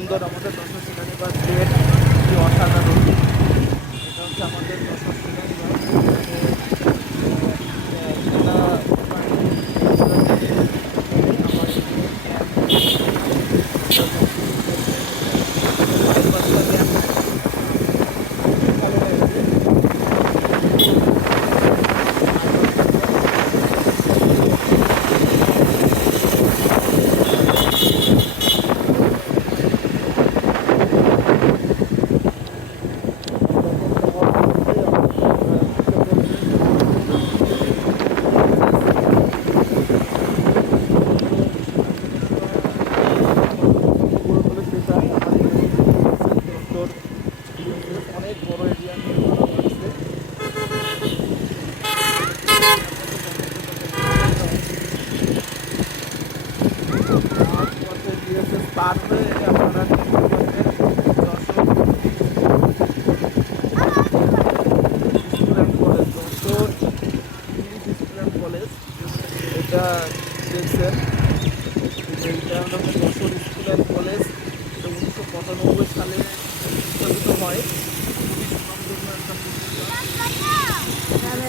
সুন্দর আমাদের যশোর সেনানিবাস গেট, কি অসাধারণ। এটা হচ্ছে আমাদের যশোর সেনানিবাস। সেনা অনেক বড় এরিয়া নিয়ে করা হয়েছে। পার হয়ে আপনারা কলেজ, এটা দেখছেন, এইটা হলো যশোর স্কুল অ্যান্ড কলেজ। এটা 1995 সালে স্থাপিত হয়।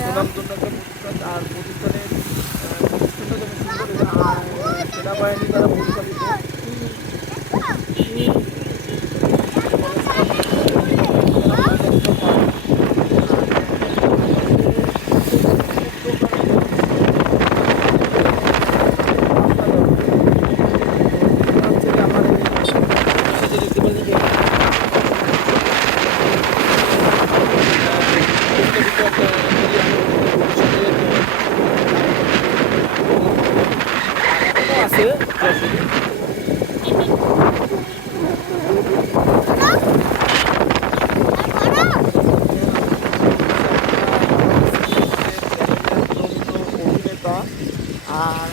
সুনামধন্য একটা প্রতিষ্ঠান, আর প্রতিষ্ঠানের প্রতিষ্ঠানটা যেমন সুন্দর, এটা সেনাবাহিনী দ্বারা পরিচালিত। আছে অভিনেতা। আর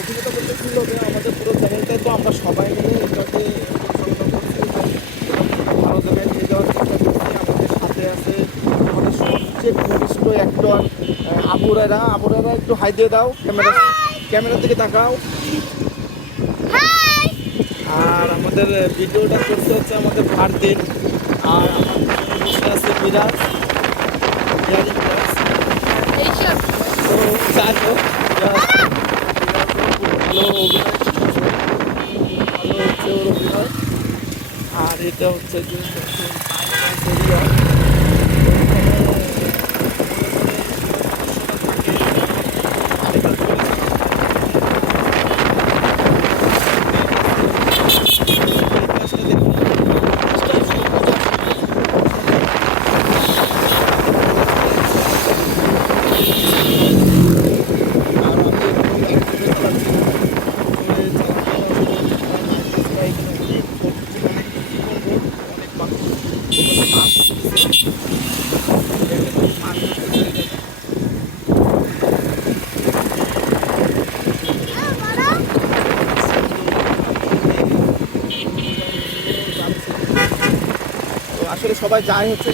অভিনেতা বলতে ছিল যে আমাদের পুরো চ্যানেলটাই তো আমরা সবাই মিলে এটাকে পরিচালনা করছি এবং ভালো জায়গায় নিয়ে যাওয়ার চেষ্টা করছি। আমাদের সাথে আছে আমাদের সবচেয়ে ঘনিষ্ঠ অ্যাক্টর আবুরারা একটু হাই দিয়ে দাও, ক্যামেরার দিকে তাকাও। আর আমাদের ভিডিওটা করতে হচ্ছে আমাদের ফারদিন, আর আমার বসে আছে বিরাজ, তো জানো ভালো অভিনয়, ভালো হচ্ছে ওর অভিনয়। আর এটা হচ্ছে যে আসলে সবাই যায় হচ্ছে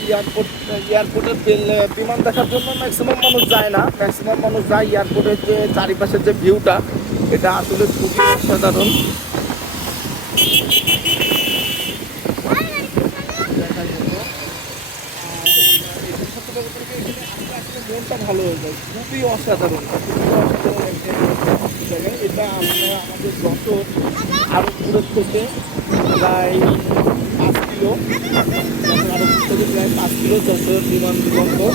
এয়ারপোর্টের বিমান দেখার জন্য। ম্যাক্সিমাম মানুষ যায় না, ম্যাক্সিমাম মানুষ যায় এয়ারপোর্টের যে চারিপাশের যে ভিউটা, এটা আসলে খুবই অসাধারণ। মনটা ভালো হয়ে যায়, খুবই অসাধারণ, জায়গায়। এটা আমরা আমাদের যশোর আরো দূরের থেকে প্রায় 5 কিলো, আরো থেকে প্রায় 5 কিলো যশোর বিমানবন্দর।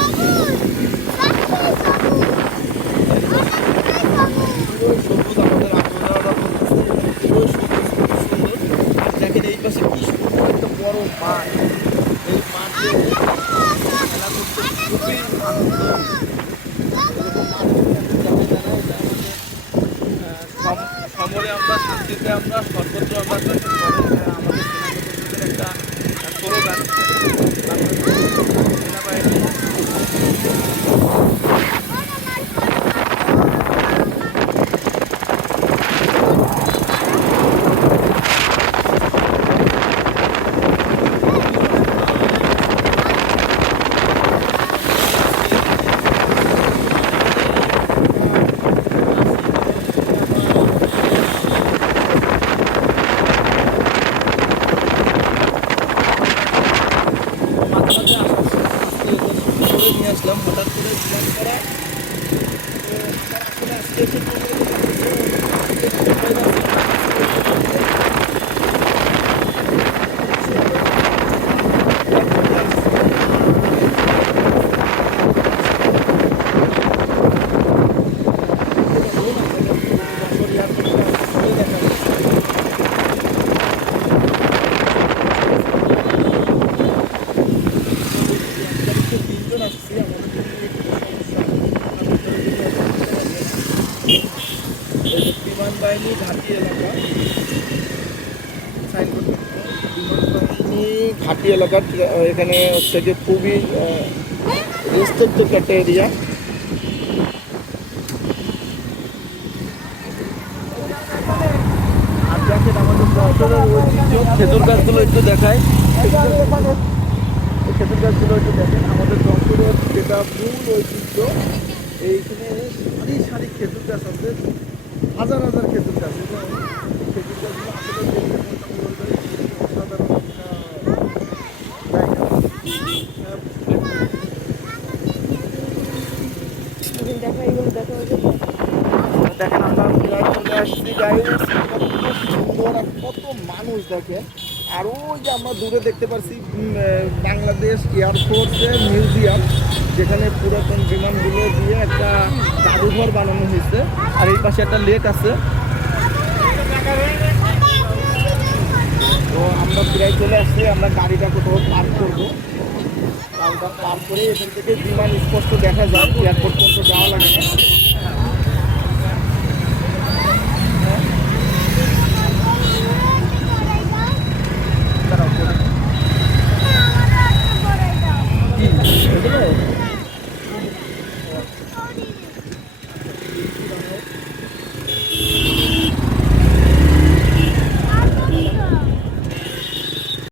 সবুজ আমাদের আবহাওয়াটা পুরো সুন্দর। আর দেখেন এই পাশে কি সুন্দর একটা বড় মাঠ, এই মাঠে খেলা করতে খুবই আনন্দ। সমরে আমরা শান্তিতে আমরা সর্বত্র আমরা আমাদের সেনাবাহিনীর একটা স্লোগান, সেনাবাহিনী। বিমান বাহিনী ঘাঁটি এলাকা, সাইনবোর্ড বিমান বাহিনী ঘাঁটি এলাকা। এখানে হচ্ছে যে খুবই রেস্ট্রিক্টেড একটা এরিয়া। আর দেখেন আমাদের যশোরের ঐতিহ্য খেজুর গাছগুলো একটু দেখায়। এই খেজুর গাছগুলো একটু দেখেন, আমাদের যশোরের যেটা মূল ঐতিহ্য, এইখানে সারি সারি খেজুর গাছ আছে, হাজার হাজার খেজুর গাছ। এবং খেজুর গাছগুলো আসলে দেখতে মোটামুটি অসাধারণ একটা জায়গা। দেখেন আমরা প্রায় চলে আসছি গাইস, কত সুন্দর আর কত মানুষ দেখেন। আর ওই যে আমরা দূরে দেখতে পাচ্ছি বাংলাদেশ এয়ারফোর্সের মিউজিয়াম, যেখানে পুরাতন বিমানগুলো দিয়ে একটা জাদুঘর বানানো হয়েছে। আর এই পাশে একটা লেক আছে। তো আমরা প্রায় চলে আসছি, আমরা গাড়িটা কোথাও পার্ক করবো। গাড়িটা পার্ক করে এখান থেকে বিমান স্পষ্ট দেখা যায়, এয়ারপোর্ট পর্যন্ত যাওয়া লাগে না।